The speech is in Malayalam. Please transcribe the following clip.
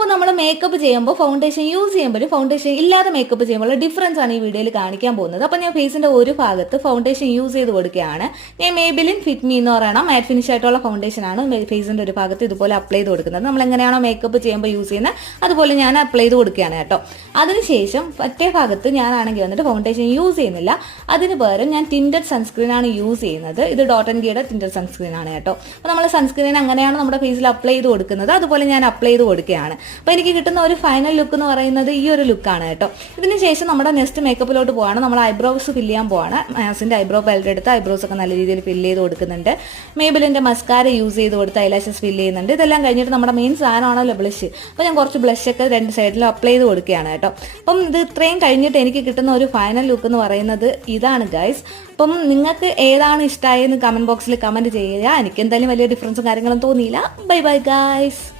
അപ്പോൾ നമ്മൾ മേക്കപ്പ് ചെയ്യുമ്പോൾ ഫൗണ്ടേഷൻ യൂസ് ചെയ്യുമ്പോൾ ഫൗണ്ടേഷൻ ഇല്ലാതെ മേക്കപ്പ് ചെയ്യുമ്പോൾ ഡിഫറൻസ് ആണ് ഈ വീഡിയോയിൽ കാണിക്കാൻ പോകുന്നത്. അപ്പോൾ ഞാൻ ഫേസിന്റെ ഒരു ഭാഗത്ത് ഫൗണ്ടേഷൻ യൂസ് ചെയ്ത് കൊടുക്കുകയാണ്. ഞാൻ മേബിലിൻ ഫിറ്റ് മീ എന്ന് പറയുന്ന മാറ്റ് ഫിനിഷ് ആയിട്ടുള്ള ഫൗണ്ടേഷൻ ആണ് ഫേസിന്റെ ഒരു ഭാഗത്ത് ഇതുപോലെ അപ്ലൈ ചെയ്ത് കൊടുക്കുന്നത്. നമ്മൾ എങ്ങനെയാണോ മേക്കപ്പ് ചെയ്യുമ്പോൾ യൂസ് ചെയ്യുന്നത് അതുപോലെ ഞാൻ അപ്ലൈ ചെയ്ത് കൊടുക്കുകയാണ് കേട്ടോ. അതിനുശേഷം മറ്റേ ഭാഗത്ത് ഞാനാണെങ്കിൽ വന്നിട്ട് ഫൗണ്ടേഷൻ യൂസ് ചെയ്യുന്നില്ല. അതിന് പകരം ഞാൻ ടിൻറ്റഡ് സൺസ്ക്രീൻ ആണ് യൂസ് ചെയ്യുന്നത്. ഇത് ഡോട്ട് ആൻഡ് ഗിയുടെ ടിൻറ്റഡ് സൺസ്ക്രീൻ ആണ് കേട്ടോ. അപ്പോൾ നമ്മൾ സൺസ്ക്രീൻ അങ്ങനെയാണ് നമ്മുടെ ഫേസിൽ അപ്ലൈ ചെയ്ത് കൊടുക്കുന്നത്, അതുപോലെ ഞാൻ അപ്ലൈ ചെയ്ത് കൊടുക്കുകയാണ്. അപ്പോൾ എനിക്ക് കിട്ടുന്ന ഒരു ഫൈനൽ ലുക്ക് എന്ന് പറയുന്നത് ഈ ഒരു ലുക്കാണ് കേട്ടോ. ഇതിന് ശേഷം നമ്മുടെ നെക്സ്റ്റ് മേക്കപ്പിലോട്ട് പോവാണ്. നമ്മൾ ഐബ്രോസ് ഫില്ല് ചെയ്യാൻ പോവാണ്. മാസിന്റെ ഐബ്രോ പാലറ്റ് എടുത്ത് ഐബ്രോസ് ഒക്കെ നല്ല രീതിയിൽ ഫില്ല് ചെയ്ത് കൊടുക്കുന്നുണ്ട്. മേബിലിന്റെ മസ്കാര യൂസ് ചെയ്ത് കൊടുത്ത് ഐലാഷസ് ഫില്ല് ചെയ്യുന്നുണ്ട്. ഇതെല്ലാം കഴിഞ്ഞിട്ട് നമ്മുടെ മെയിൻ സാധനമാണല്ലോ ബ്ലഷ്. അപ്പോൾ ഞാൻ കുറച്ച് ബ്ലഷ് ഒക്കെ രണ്ട് സൈഡിലും അപ്ലൈ ചെയ്ത് കൊടുക്കുകയാണ് കേട്ടോ. അപ്പം ഇത് ഇത്രയും കഴിഞ്ഞിട്ട് എനിക്ക് കിട്ടുന്ന ഒരു ഫൈനൽ ലുക്ക് എന്ന് പറയുന്നത് ഇതാണ് ഗൈസ്. അപ്പം നിങ്ങൾക്ക് ഏതാണ് ഇഷ്ടമായെന്ന് കമന്റ് ബോക്സിൽ കമന്റ് ചെയ്യുക. എനിക്ക് എന്തായാലും വലിയ ഡിഫറൻസും കാര്യങ്ങളും തോന്നിയില്ല. Bye bye guys.